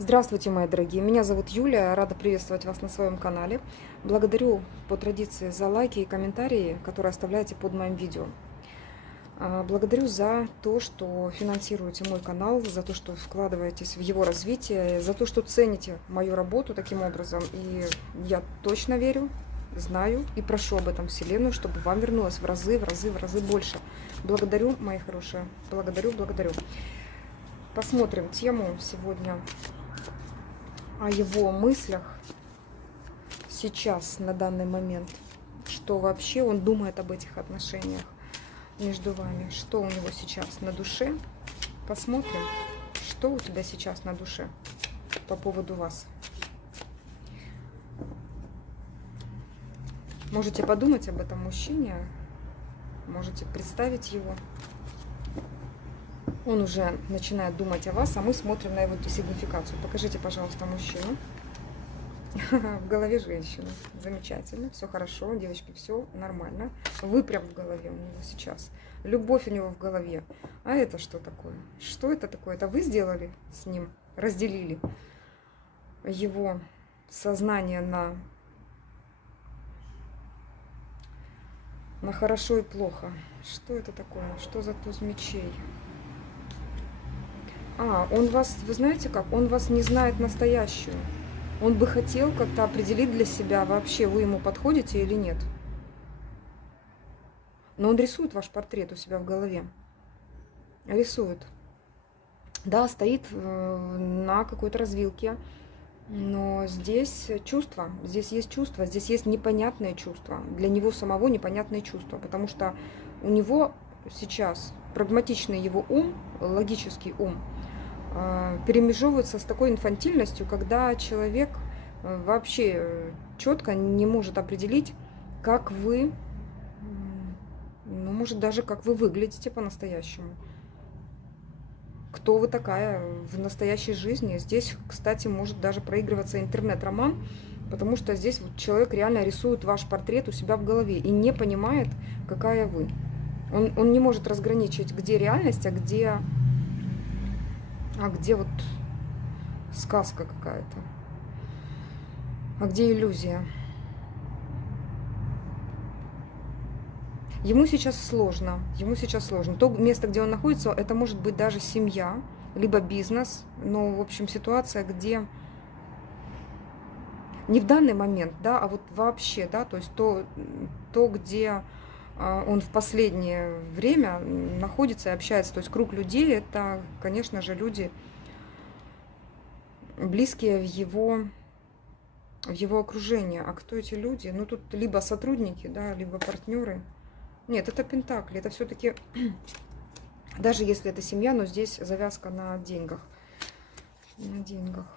Здравствуйте, мои дорогие! Меня зовут Юлия, рада приветствовать вас на своем канале. Благодарю по традиции за лайки и комментарии, которые оставляете под моим видео. Благодарю за то, что финансируете мой канал, за то, что вкладываетесь в его развитие, за то, что цените мою работу таким образом. И я точно верю, знаю и прошу об этом Вселенную, чтобы вам вернулось в разы больше. Благодарю, мои хорошие, благодарю. Посмотрим тему сегодня о его мыслях сейчас, на данный момент, что вообще он думает об этих отношениях между вами, что у него сейчас на душе. Посмотрим, что у тебя сейчас на душе по поводу вас. Можете подумать об этом мужчине, можете представить его. Он уже начинает думать о вас, а мы смотрим на его сигнификацию. Покажите, пожалуйста, мужчину. В голове женщина. Замечательно, все хорошо, девочки, все нормально. Вы прям в голове у него сейчас. Любовь у него в голове. А это что такое? Что это такое? Это вы сделали с ним? Разделили его сознание на хорошо и плохо. Что это такое? Что за туз мечей? Он вас, вы знаете как, он вас не знает настоящую. Он бы хотел как-то определить для себя, вообще вы ему подходите или нет. Но он рисует ваш портрет у себя в голове. Рисует. Да, стоит на какой-то развилке, но здесь чувства, здесь есть чувства, здесь есть непонятные чувства. Для него самого непонятные чувства, потому что у него сейчас прагматичный его ум, логический ум, перемежевывается с такой инфантильностью, когда человек вообще четко не может определить, как вы, ну, может, даже как вы выглядите по-настоящему. Кто вы такая в настоящей жизни. Здесь, кстати, может даже проигрываться интернет-роман, потому что здесь вот человек реально рисует ваш портрет у себя в голове и не понимает, какая вы. Он не может разграничить, где реальность, а где вот сказка какая-то? А где иллюзия? Ему сейчас сложно. То место, где он находится, это может быть даже семья, либо бизнес. Но, в общем, ситуация, где не в данный момент, да, а вот вообще, да, то есть то где он в последнее время находится и общается. То есть круг людей, это, конечно же, люди, близкие в его окружении. А кто эти люди? Ну, тут либо сотрудники, да, либо партнеры. Нет, это пентакли. Это все-таки, даже если это семья, но здесь завязка на деньгах. На деньгах.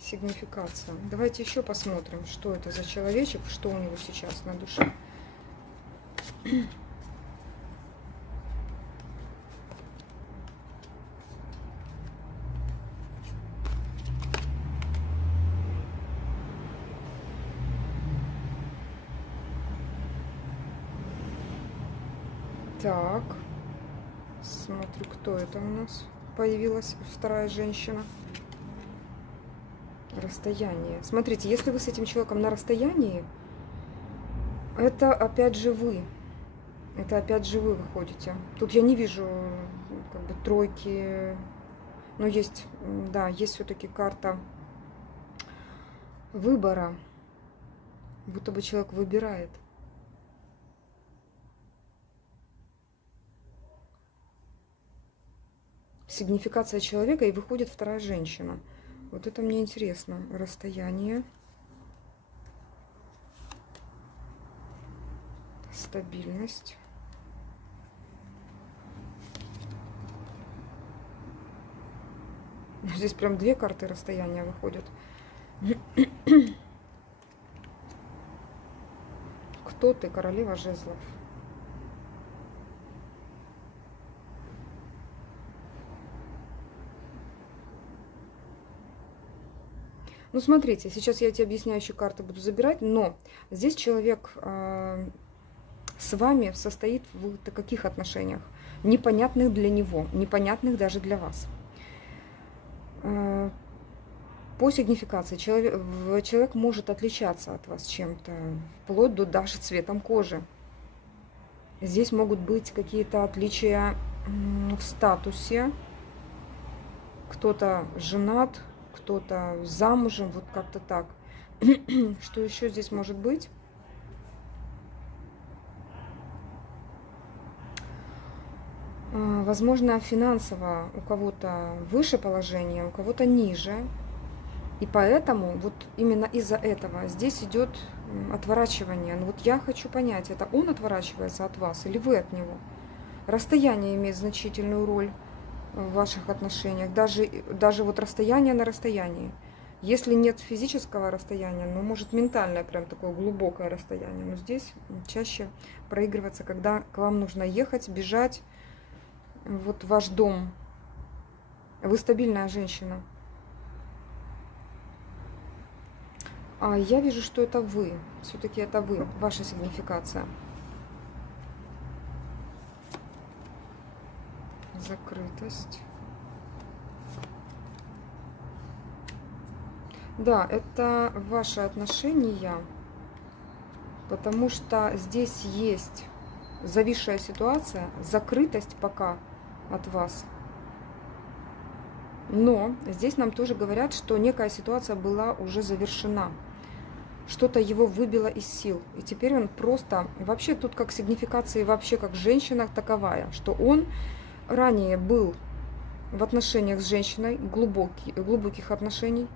Сигнификация. Давайте еще посмотрим, что это за человечек, что у него сейчас на душе. Так, смотрю, кто это у нас. Появилась вторая женщина. Расстояние. Смотрите, если вы с этим человеком на расстоянии, это опять же вы. Это опять же вы выходите. Тут я не вижу как бы тройки. Но есть, да, есть все-таки карта выбора. Будто бы человек выбирает. Сигнификация человека, и выходит вторая женщина. Вот это мне интересно. Расстояние. Стабильность. Здесь прям две карты расстояния выходят. Кто ты? Королева жезлов. Ну, смотрите, сейчас я эти объясняющие карты буду забирать, но здесь человек с вами состоит в каких отношениях? Непонятных для него, непонятных даже для вас. По сигнификации человек может отличаться от вас чем-то, вплоть до даже цветом кожи. Здесь могут быть какие-то отличия в статусе. Кто-то женат, кто-то замужем, вот как-то так. Что еще здесь может быть? Возможно, финансово у кого-то выше положение, у кого-то ниже. И поэтому, вот именно из-за этого здесь идет отворачивание. Но вот я хочу понять, это он отворачивается от вас или вы от него? Расстояние имеет значительную роль в ваших отношениях, даже вот расстояние на расстоянии. Если нет физического расстояния, ну, может, ментальное, прям такое глубокое расстояние. Но здесь чаще проигрывается, когда к вам нужно ехать, бежать. Вот ваш дом. Вы стабильная женщина. А я вижу, что это вы. Все-таки это вы, ваша сигнификация. Закрытость. Да, это ваши отношения, потому что здесь есть зависшая ситуация, закрытость пока от вас. Но здесь нам тоже говорят, что некая ситуация была уже завершена. Что-то его выбило из сил. И теперь он просто, вообще тут как сигнификации, вообще как женщина таковая, что он ранее был в отношениях с женщиной, глубоких отношениях.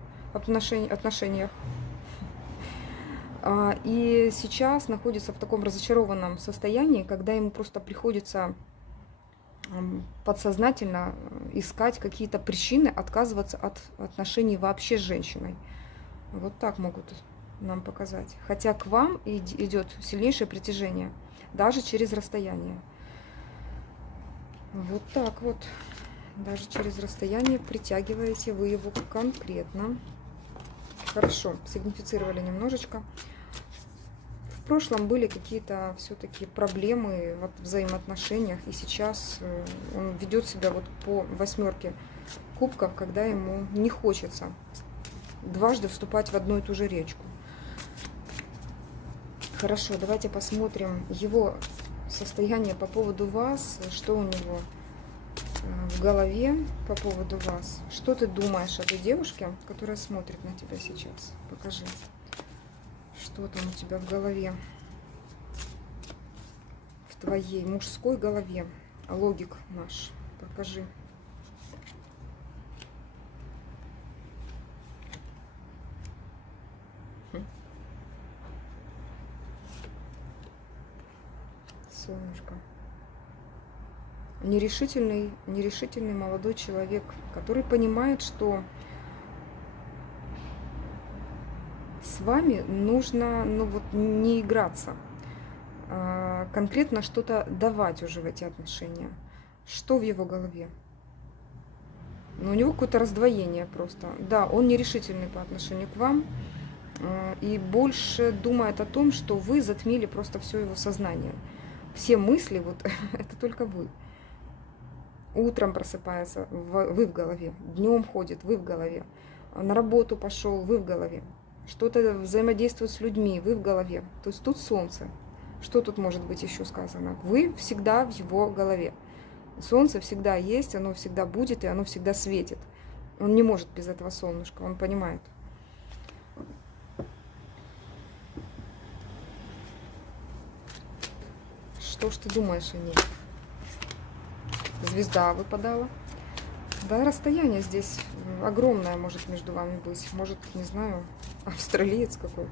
И сейчас находится в таком разочарованном состоянии, когда ему просто приходится подсознательно искать какие-то причины отказываться от отношений вообще с женщиной. Вот так могут нам показать. Хотя к вам идет сильнейшее притяжение, даже через расстояние. Вот так вот. Даже через расстояние притягиваете вы его конкретно. Хорошо, сигнифицировали немножечко. В прошлом были какие-то все-таки проблемы в взаимоотношениях, и сейчас он ведет себя вот по 8 кубков, когда ему не хочется дважды вступать в одну и ту же речку. Хорошо, давайте посмотрим его состояние по поводу вас, что у него в голове по поводу вас. Что ты думаешь о той девушке, которая смотрит на тебя сейчас? Покажи, что там у тебя в голове, в твоей мужской голове. Логик наш, покажи. Солнышко. Нерешительный молодой человек, который понимает, что с вами нужно, ну вот, не играться, а конкретно что-то давать уже в эти отношения. Что в его голове? Ну, у него какое-то раздвоение просто. Да, он нерешительный по отношению к вам и больше думает о том, что вы затмили просто все его сознание. Все мысли, вот это только вы. Утром просыпается, вы в голове. Днем ходит, вы в голове. На работу пошел, вы в голове. Что-то взаимодействует с людьми, вы в голове. То есть тут солнце. Что тут может быть еще сказано? Вы всегда в его голове. Солнце всегда есть, оно всегда будет, и оно всегда светит. Он не может без этого солнышка, он понимает. Что ж ты думаешь о ней? Звезда выпадала. Да, расстояние здесь огромное может между вами быть. Может, не знаю, австралиец какой-то.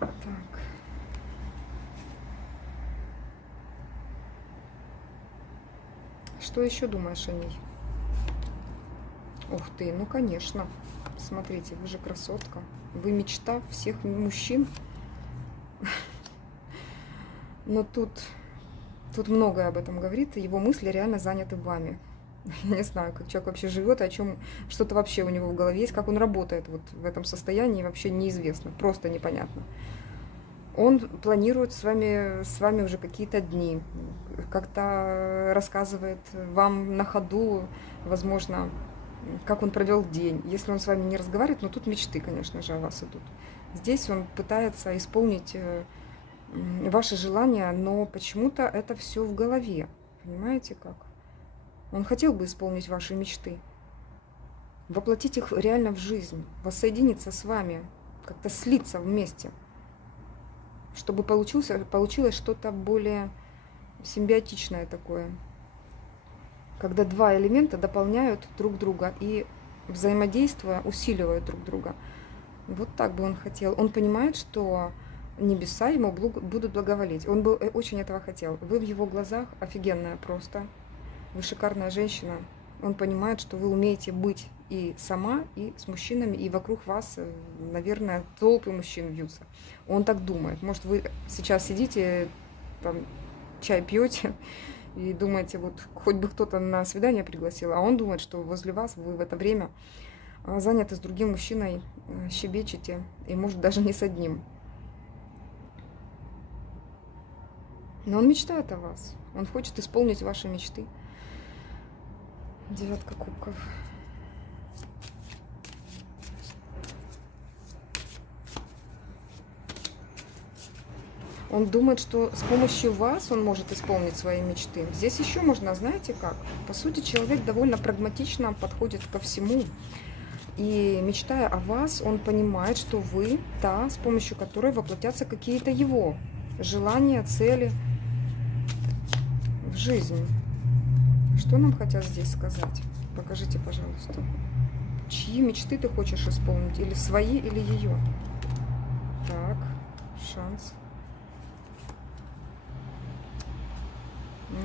Так. Что еще думаешь о ней? Ух ты, ну конечно. Смотрите, вы же красотка. Вы мечта всех мужчин. Но тут многое об этом говорит. Его мысли реально заняты вами. Я не знаю, как человек вообще живет, о чем что-то вообще у него в голове есть, как он работает вот в этом состоянии, вообще неизвестно, просто непонятно. Он планирует с вами уже какие-то дни, как-то рассказывает вам на ходу, возможно, как он провел день, если он с вами не разговаривает, но тут мечты, конечно же, о вас идут. Здесь он пытается исполнить ваши желания, но почему-то это все в голове. Понимаете как? Он хотел бы исполнить ваши мечты, воплотить их реально в жизнь, воссоединиться с вами, как-то слиться вместе, чтобы получилось что-то более симбиотичное такое, когда два элемента дополняют друг друга и, взаимодействуя, усиливают друг друга. Вот так бы он хотел. Он понимает, что небеса ему будут благоволить. Он бы очень этого хотел. Вы в его глазах офигенная просто. Вы шикарная женщина. Он понимает, что вы умеете быть и сама, и с мужчинами, и вокруг вас, наверное, толпы мужчин вьются. Он так думает. Может, вы сейчас сидите, там, чай пьете и думаете, вот хоть бы кто-то на свидание пригласил, а он думает, что возле вас вы в это время заняты с другим мужчиной, щебечете, и может даже не с одним. Но он мечтает о вас. Он хочет исполнить ваши мечты. Девятка кубков. Он думает, что с помощью вас он может исполнить свои мечты. Здесь еще можно, знаете как? По сути, человек довольно прагматично подходит ко всему. И мечтая о вас, он понимает, что вы та, с помощью которой воплотятся какие-то его желания, цели в жизни. Что нам хотят здесь сказать? Покажите, пожалуйста. Чьи мечты ты хочешь исполнить? Или свои, или ее? Так, шанс.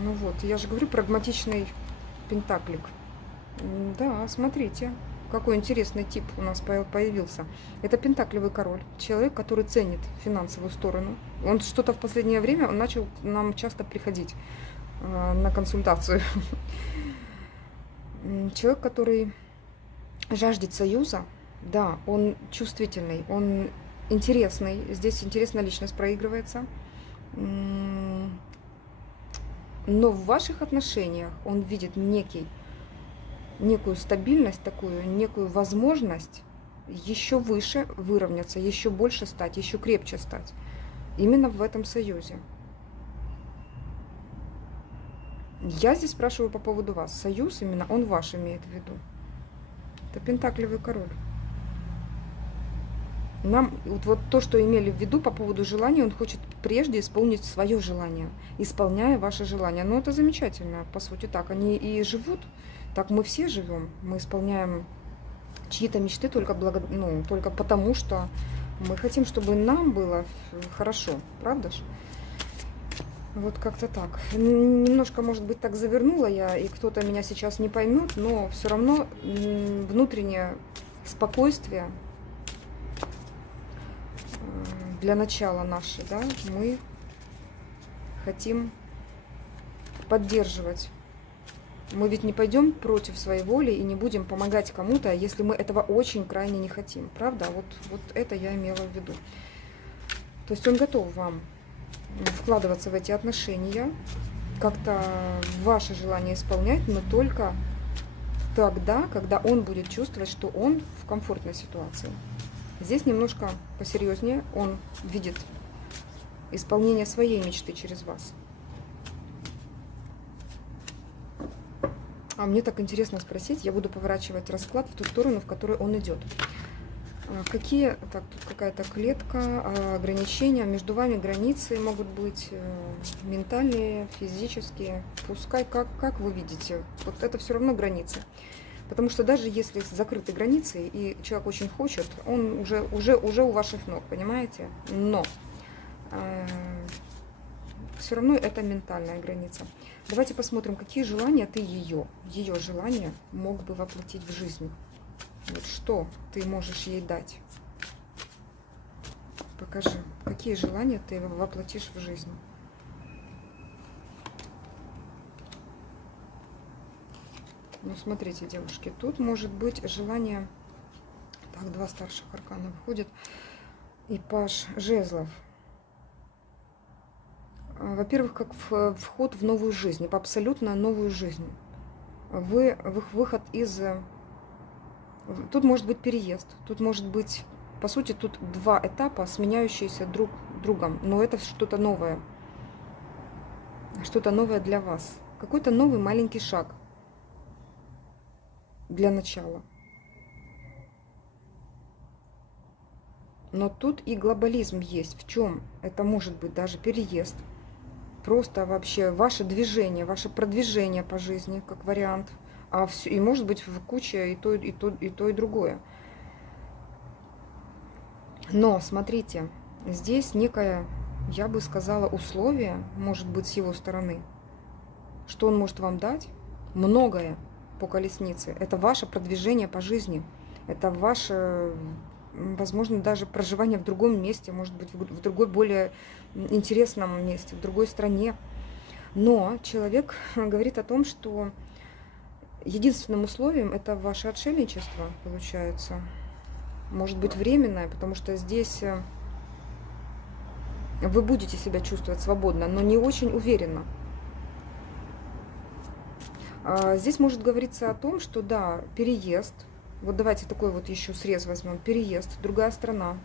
Ну вот, я же говорю, прагматичный пентаклик. Да, смотрите, какой интересный тип у нас появился. Это пентаклевый король. Человек, который ценит финансовую сторону. Он что-то в последнее время, он начал к нам часто приходить на консультацию. Человек, который жаждет союза, да, он чувствительный, он интересный. Здесь интересная личность проигрывается. Но в ваших отношениях он видит некую стабильность такую, некую возможность еще выше выровняться, еще больше стать, еще крепче стать. Именно в этом союзе. Я здесь спрашиваю по поводу вас. Союз именно, он ваш имеет в виду. Это пентаклевый король. Нам вот то, что имели в виду по поводу желания, он хочет прежде исполнить свое желание, исполняя ваше желание. Но это замечательно, по сути так. Они и живут, так мы все живем. Мы исполняем чьи-то мечты только потому, что мы хотим, чтобы нам было хорошо, правда же? Вот как-то так. Немножко, может быть, так завернула я, и кто-то меня сейчас не поймет, но все равно внутреннее спокойствие для начала наше, да, мы хотим поддерживать. Мы ведь не пойдем против своей воли и не будем помогать кому-то, если мы этого очень крайне не хотим. Правда? Вот это я имела в виду. То есть он готов вам вкладываться в эти отношения, как-то ваше желание исполнять, но только тогда, когда он будет чувствовать, что он в комфортной ситуации. Здесь немножко посерьезнее, он видит исполнение своей мечты через вас. А мне так интересно спросить, я буду поворачивать расклад в ту сторону, в которую он идет. Какие, так, тут какая-то клетка, ограничения, между вами границы могут быть ментальные, физические, пускай, как вы видите, вот это все равно границы. Потому что даже если закрыты границы, и человек очень хочет, он уже у ваших ног, понимаете? Но все равно это ментальная граница. Давайте посмотрим, какие желания ты ее желания мог бы воплотить в жизнь. Вот что ты можешь ей дать? Покажи, какие желания ты воплотишь в жизнь. Ну, смотрите, девушки, тут может быть желание... Так, два старших аркана выходят. И паж жезлов. Во-первых, как вход в новую жизнь, в абсолютно новую жизнь. Выход из Тут может быть переезд, тут может быть, по сути, тут два этапа, сменяющиеся друг другом, но это что-то новое для вас, какой-то новый маленький шаг для начала. Но тут и глобализм есть. В чем? Это может быть даже переезд, просто вообще ваше движение, ваше продвижение по жизни, как вариант. И может быть в куче и другое. Но смотрите, здесь некое, я бы сказала, условие, может быть, с его стороны. Что он может вам дать? Многое по колеснице. Это ваше продвижение по жизни. Это ваше, возможно, даже проживание в другом месте, может быть, в другой, более интересном месте, в другой стране. Но человек говорит о том, что единственным условием это ваше отшельничество, получается. Может быть, временное, потому что здесь вы будете себя чувствовать свободно, но не очень уверенно. Здесь может говориться о том, что да, переезд, вот давайте такой вот еще срез возьмем, переезд, другая страна,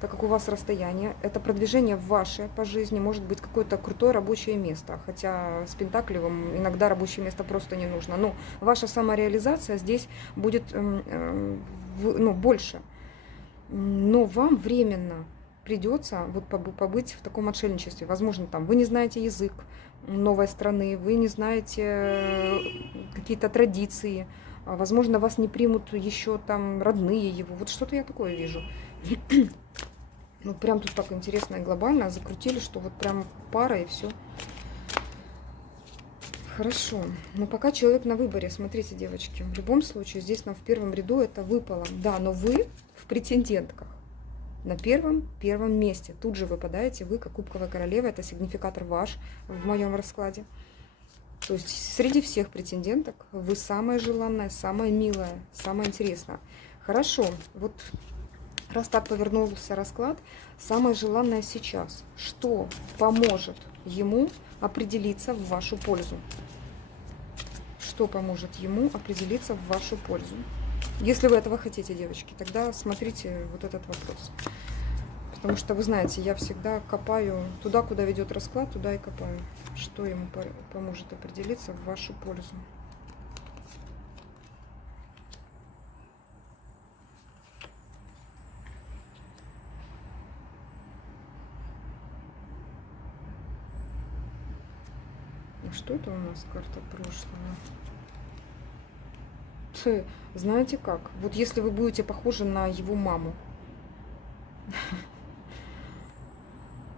так как у вас расстояние, это продвижение ваше по жизни, может быть какое-то крутое рабочее место, хотя с Пентаклевым иногда рабочее место просто не нужно, но ваша самореализация здесь будет больше, но вам временно придется вот побыть в таком отшельничестве, возможно, там вы не знаете язык новой страны, вы не знаете какие-то традиции, возможно, вас не примут еще там родные его, вот что-то я такое вижу. Ну, прям тут так интересно и глобально закрутили, что вот прям пара и все. Хорошо. Но пока человек на выборе, смотрите, девочки, в любом случае, здесь нам в первом ряду это выпало. Да, но вы в претендентках. На первом месте. Тут же выпадаете вы, как кубковая королева. Это сигнификатор ваш в моем раскладе. То есть среди всех претенденток вы самая желанная, самая милая, самая интересная. Хорошо. Вот раз так повернулся расклад, самое желанное сейчас. Что поможет ему определиться в вашу пользу? Что поможет ему определиться в вашу пользу? Если вы этого хотите, девочки, тогда смотрите вот этот вопрос. Потому что, вы знаете, я всегда копаю туда, куда ведет расклад, туда и копаю. Что ему поможет определиться в вашу пользу? Что это у нас? Карта прошлого. Знаете как? Вот если вы будете похожи на его маму,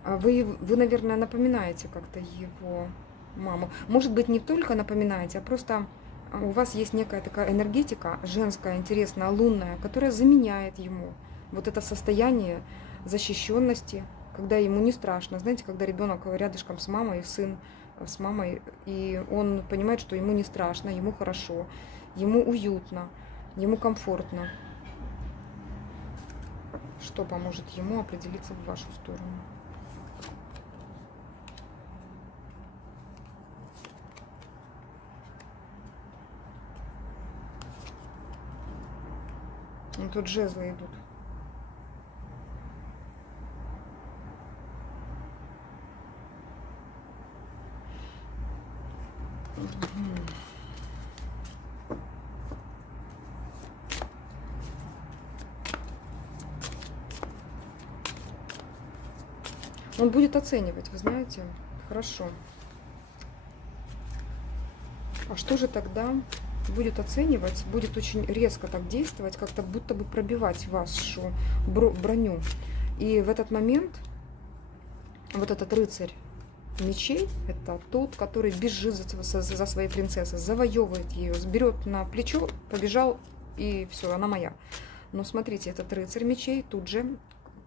вы, наверное, напоминаете как-то его маму. Может быть, не только напоминаете, а просто у вас есть некая такая энергетика женская, интересная, лунная, которая заменяет ему вот это состояние защищенности, когда ему не страшно. Знаете, когда ребенок рядышком с мамой, сын с мамой, и он понимает, что ему не страшно, ему хорошо, ему уютно, ему комфортно. Что поможет ему определиться в вашу сторону? Ну, тут жезлы идут. Он будет оценивать, вы знаете. Хорошо. А что же тогда будет оценивать? Будет очень резко так действовать, как-то будто бы пробивать вашу броню. И в этот момент вот этот рыцарь мечей, это тот, который бежит за своей принцессой, завоевывает ее, берет на плечо, побежал, и все, она моя. Но смотрите, этот рыцарь мечей тут же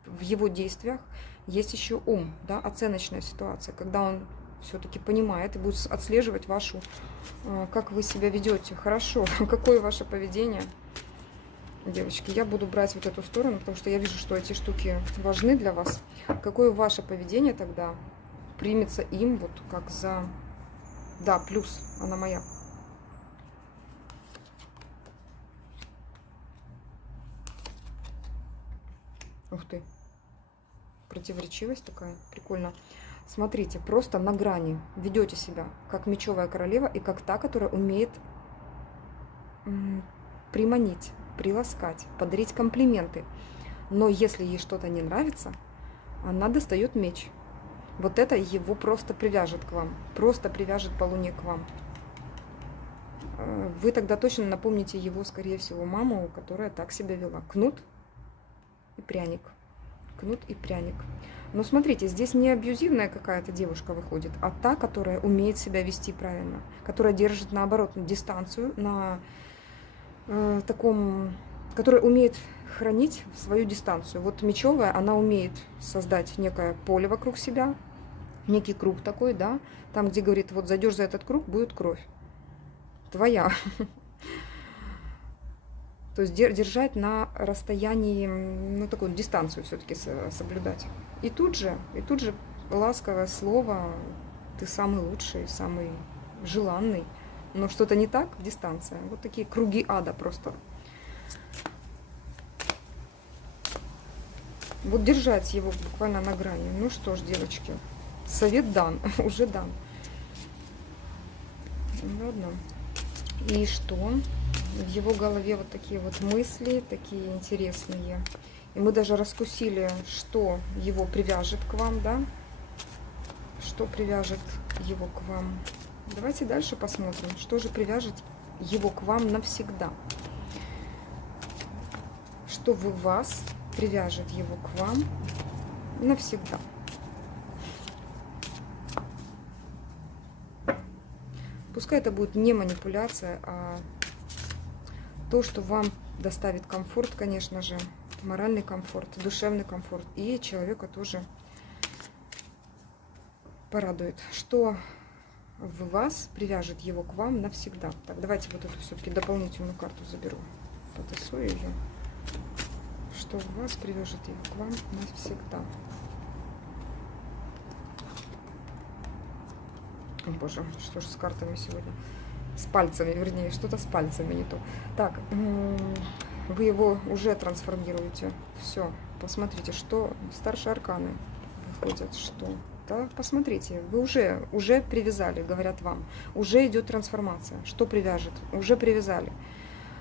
в его действиях есть еще ум, да, оценочная ситуация, когда он все-таки понимает и будет отслеживать вашу, как вы себя ведете. Хорошо, какое ваше поведение, девочки. Я буду брать вот эту сторону, потому что я вижу, что эти штуки важны для вас. Какое ваше поведение тогда примется им вот как за... Да, плюс, она моя. Ух ты, противоречивость такая, прикольно. Смотрите, просто на грани ведете себя как мечевая королева и как та, которая умеет приманить, приласкать, подарить комплименты. Но если ей что-то не нравится, она достает меч. Вот это его просто привяжет к вам, просто привяжет по луне к вам. Вы тогда точно напомните его, скорее всего, маму, которая так себя вела. Кнут и пряник. Кнут и пряник. Но смотрите, здесь не абьюзивная какая-то девушка выходит, а та, которая умеет себя вести правильно, которая держит, наоборот, дистанцию, на таком, которая умеет хранить свою дистанцию. Вот мечевая, она умеет создать некое поле вокруг себя, некий круг такой, да, там, где говорит, вот зайдешь за этот круг, будет кровь. Твоя. То есть держать на расстоянии, ну, такую дистанцию все-таки соблюдать. И тут же ласковое слово, ты самый лучший, самый желанный. Но что-то не так, дистанция. Вот такие круги ада просто. Вот держать его буквально на грани. Ну что ж, девочки, совет дан, уже дан. Ладно. И что? В его голове вот такие вот мысли, такие интересные. И мы даже раскусили, что его привяжет к вам, да? Что привяжет его к вам. Давайте дальше посмотрим, что же привяжет его к вам навсегда. Что в вас привяжет его к вам навсегда. Пускай это будет не манипуляция, а то, что вам доставит комфорт, конечно же, моральный комфорт, душевный комфорт. И человека тоже порадует, что в вас привяжет его к вам навсегда. Так, давайте вот эту все-таки дополнительную карту заберу. Потасую ее. Что в вас привяжет его к вам навсегда. О, боже, что же с картами сегодня? С пальцами, вернее, что-то с пальцами не то. Так, вы его уже трансформируете. Все, посмотрите, что старшие арканы выходят, что... Да, посмотрите, вы уже привязали, говорят вам. Уже идет трансформация. Что привяжет? Уже привязали.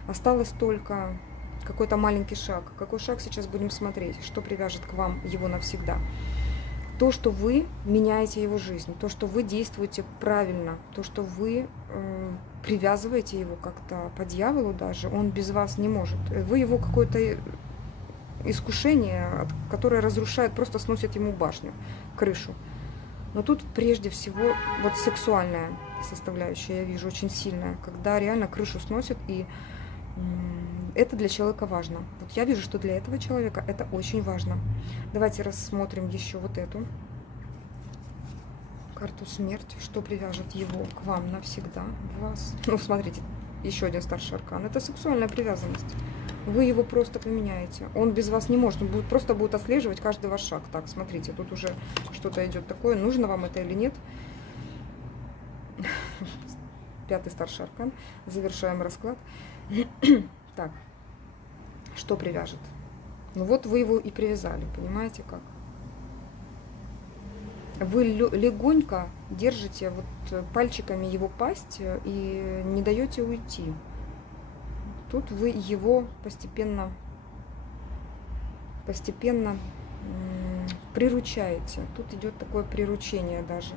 Осталось только какой-то маленький шаг. Какой шаг сейчас будем смотреть? Что привяжет к вам его навсегда? То, что вы меняете его жизнь, то, что вы действуете правильно, то, что вы привязываете его как-то по дьяволу даже, он без вас не может. Вы его какое-то искушение, которое разрушает, просто сносит ему башню, крышу. Но тут прежде всего вот сексуальная составляющая, я вижу, очень сильная, когда реально крышу сносит, и это для человека важно. Вот я вижу, что для этого человека это очень важно. Давайте рассмотрим еще вот эту карту смерть. Что привяжет его к вам навсегда, вас? Ну, смотрите, еще один старший аркан. Это сексуальная привязанность. Вы его просто поменяете. Он без вас не может. Он просто будет отслеживать каждый ваш шаг. Так, смотрите, тут уже что-то идет такое. Нужно вам это или нет? Пятый старший аркан. Завершаем расклад. Так, что привяжет? Ну вот вы его и привязали, понимаете как? Вы легонько держите вот пальчиками его пасть и не даете уйти. Тут вы его постепенно приручаете. Тут идет такое приручение даже.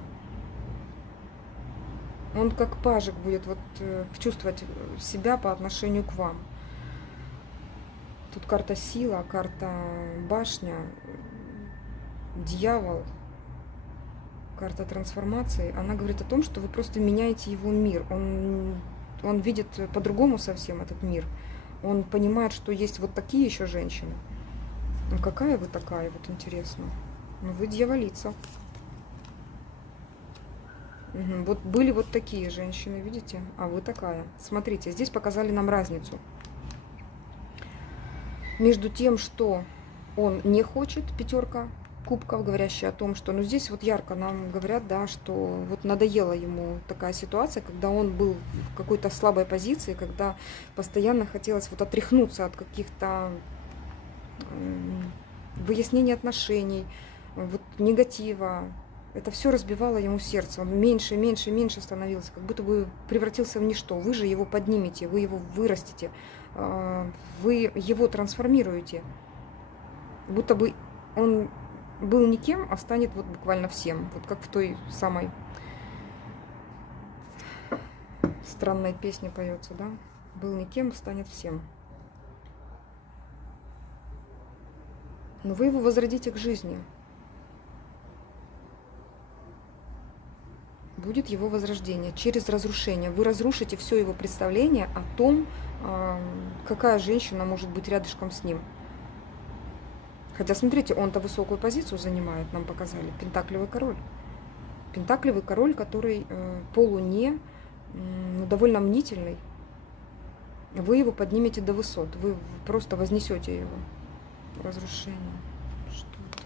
Он как пажик будет вот чувствовать себя по отношению к вам. Тут карта сила, карта башня, дьявол, карта трансформации. Она говорит о том, что вы просто меняете его мир. Он видит по-другому совсем этот мир. Он понимает, что есть вот такие еще женщины. Ну какая вы такая, вот интересно. Ну вы дьяволица. Угу. Вот были вот такие женщины, видите? А вы такая. Смотрите, здесь показали нам разницу. Между тем, что он не хочет, пятерка кубков, говорящая о том, что, ну здесь вот ярко нам говорят, да, что вот надоела ему такая ситуация, когда он был в какой-то слабой позиции, когда постоянно хотелось вот отряхнуться от каких-то выяснения отношений, вот негатива. Это все разбивало ему сердце. Он меньше, меньше, меньше становился, как будто бы превратился в ничто. Вы же его поднимете, вы его вырастите, вы его трансформируете. Будто бы он был никем, а станет вот буквально всем. Вот как в той самой странной песне поется, да? Был никем, станет всем. Но вы его возродите к жизни. Будет его возрождение через разрушение. Вы разрушите все его представление о том, какая женщина может быть рядышком с ним. Хотя, смотрите, он-то высокую позицию занимает, нам показали. Пентаклевый король. Пентаклевый король, который по луне довольно мнительный. Вы его поднимете до высот. Вы просто вознесете его. Разрушение. Что-то.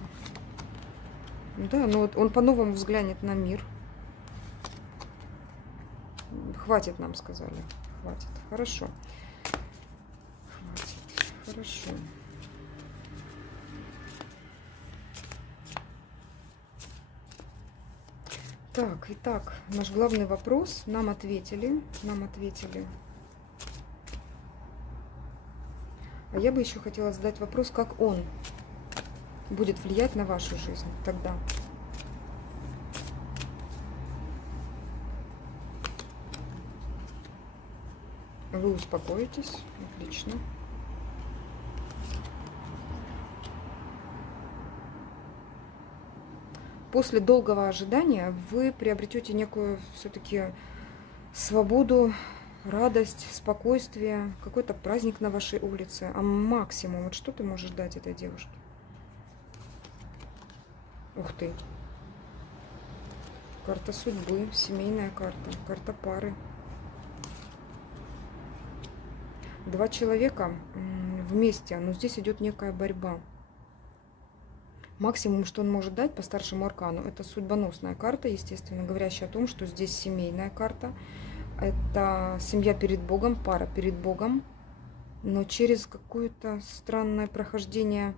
Да, но он по-новому взглянет на мир. Хватит, нам сказали. Хватит. Хорошо. Хватит. Хорошо. Так, итак, наш главный вопрос. Нам ответили. Нам ответили. А я бы еще хотела задать вопрос, как он будет влиять на вашу жизнь тогда. Вы успокоитесь. Отлично. После долгого ожидания вы приобретете некую все-таки свободу, радость, спокойствие, какой-то праздник на вашей улице. А максимум, вот что ты можешь дать этой девушке? Ух ты. Карта судьбы, семейная карта, карта пары. Два человека вместе, но здесь идет некая борьба. Максимум, что он может дать по старшему аркану, это судьбоносная карта, естественно, говорящая о том, что здесь семейная карта. Это семья перед Богом, пара перед Богом, но через какое-то странное прохождение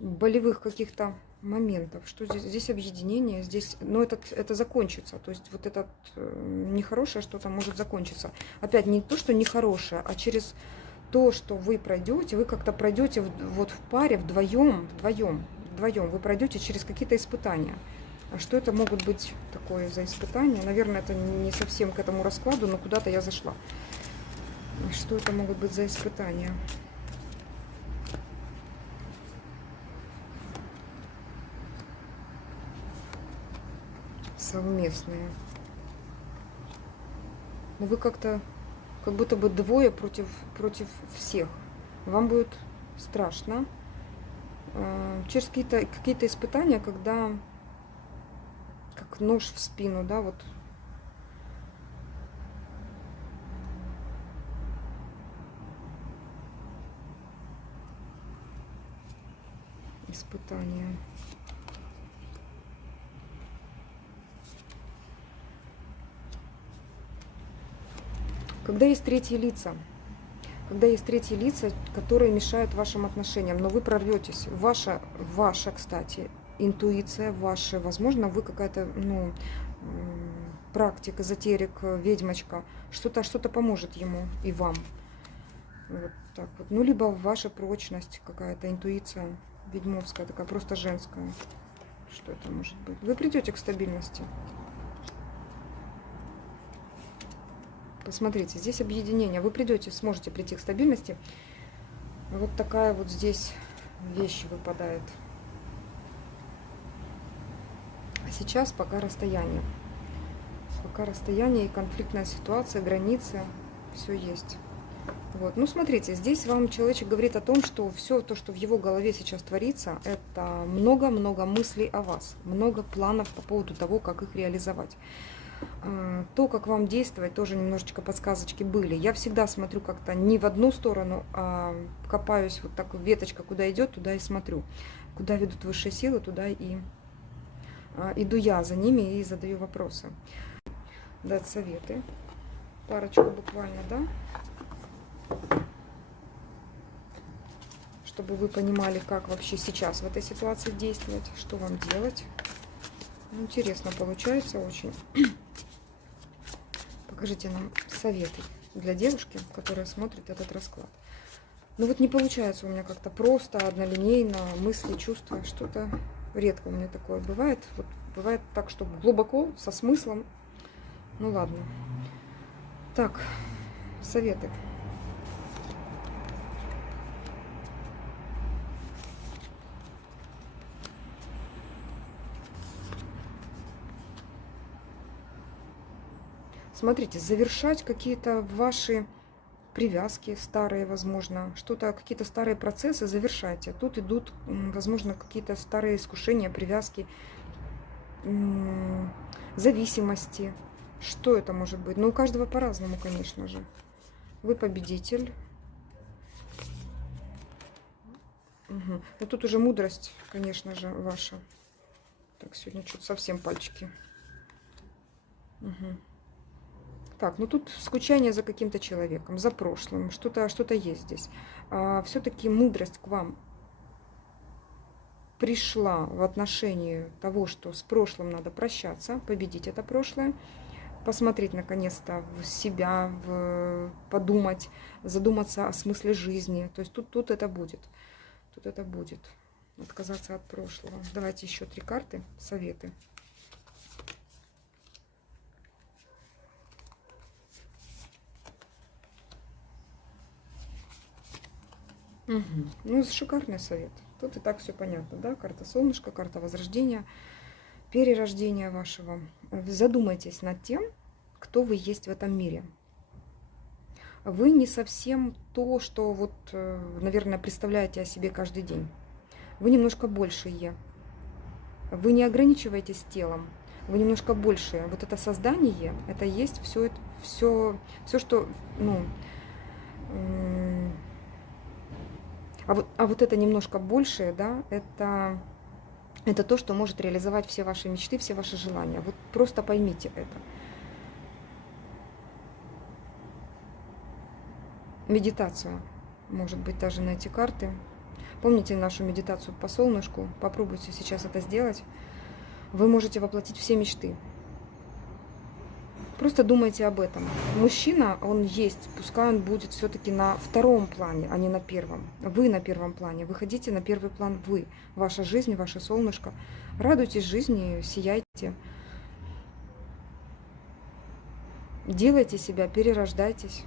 болевых каких-то моментов. Что здесь? Здесь объединение, здесь, но это закончится. То есть вот это нехорошее что-то может закончиться. Опять не то, что нехорошее, а через то, что вы пройдете, вы как-то пройдете вот в паре, вдвоем, вы пройдете через какие-то испытания. А что это могут быть такое за испытания? Наверное, это не совсем к этому раскладу, но куда-то я зашла. Что это могут быть за испытания? Совместные. Но вы как-то, как будто бы двое против всех. Вам будет страшно. Через какие-то испытания, когда как нож в спину, да, вот. Испытания. Когда есть третьи лица, которые мешают вашим отношениям, но вы прорветесь. Ваша, кстати, интуиция, ваша, возможно, вы какая-то, практик, эзотерик, ведьмочка, что-то поможет ему и вам. Вот так вот. Ну, либо ваша прочность, какая-то интуиция ведьмовская, такая просто женская. Что это может быть? Вы придете к стабильности. Посмотрите, здесь объединение. Вы придете, сможете прийти к стабильности. Вот такая вот здесь вещь выпадает. А сейчас пока расстояние. Пока расстояние и конфликтная ситуация, границы, все есть. Вот. Ну, смотрите, здесь вам человечек говорит о том, что все то, что в его голове сейчас творится, это много-много мыслей о вас, много планов по поводу того, как их реализовать. То, как вам действовать, тоже немножечко подсказочки были. Я всегда смотрю как-то не в одну сторону, а копаюсь вот так, веточка куда идет, туда и смотрю. Куда ведут высшие силы, туда и иду я за ними и задаю вопросы. Дать советы. Парочку буквально, да? чтобы вы понимали, как вообще сейчас в этой ситуации действовать, что вам делать. Интересно получается очень. Покажите нам советы для девушки, которая смотрит этот расклад. Ну вот не получается у меня как-то просто, однолинейно, мысли, чувства, что-то редко у меня такое бывает. Вот бывает так, что глубоко, со смыслом. Ну ладно. Так, советы. Смотрите, завершать какие-то ваши привязки старые, возможно, что-то, какие-то старые процессы завершайте. Тут идут, возможно, какие-то старые искушения, привязки, зависимости. Что это может быть? Ну, у каждого по-разному, конечно же. Вы победитель. Угу. Но тут уже мудрость, конечно же, ваша. Так, сегодня что-то совсем пальчики. Угу. Так, ну тут скучание за каким-то человеком, за прошлым, что-то есть здесь. Все-таки мудрость к вам пришла в отношении того, что с прошлым надо прощаться, победить это прошлое, посмотреть наконец-то в себя, подумать, задуматься о смысле жизни. То есть тут это будет. Тут это будет. Отказаться от прошлого. Давайте еще 3 карты, советы. Угу. Ну, шикарный совет. Тут и так все понятно, да? Карта солнышка, карта возрождения, перерождения вашего. Задумайтесь над тем, кто вы есть в этом мире. Вы не совсем то, что вот, наверное, представляете о себе каждый день. Вы немножко большее. Вы не ограничиваетесь телом. Вы немножко большее. Вот это создание, это есть все, что, ну, а вот это немножко большее, да, это то, что может реализовать все ваши мечты, все ваши желания. Вот просто поймите это. Медитация, может быть, даже на эти карты. Помните нашу медитацию по солнышку? Попробуйте сейчас это сделать. Вы можете воплотить все мечты. Просто думайте об этом. Мужчина, он есть, пускай он будет все-таки на втором плане, а не на первом. Вы на первом плане, выходите на первый план вы. Ваша жизнь, ваше солнышко. Радуйтесь жизни, сияйте. Делайте себя, перерождайтесь.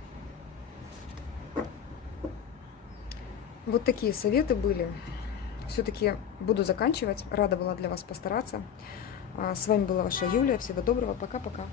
Вот такие советы были. Все-таки буду заканчивать. Рада была для вас постараться. С вами была ваша Юлия. Всего доброго. Пока-пока.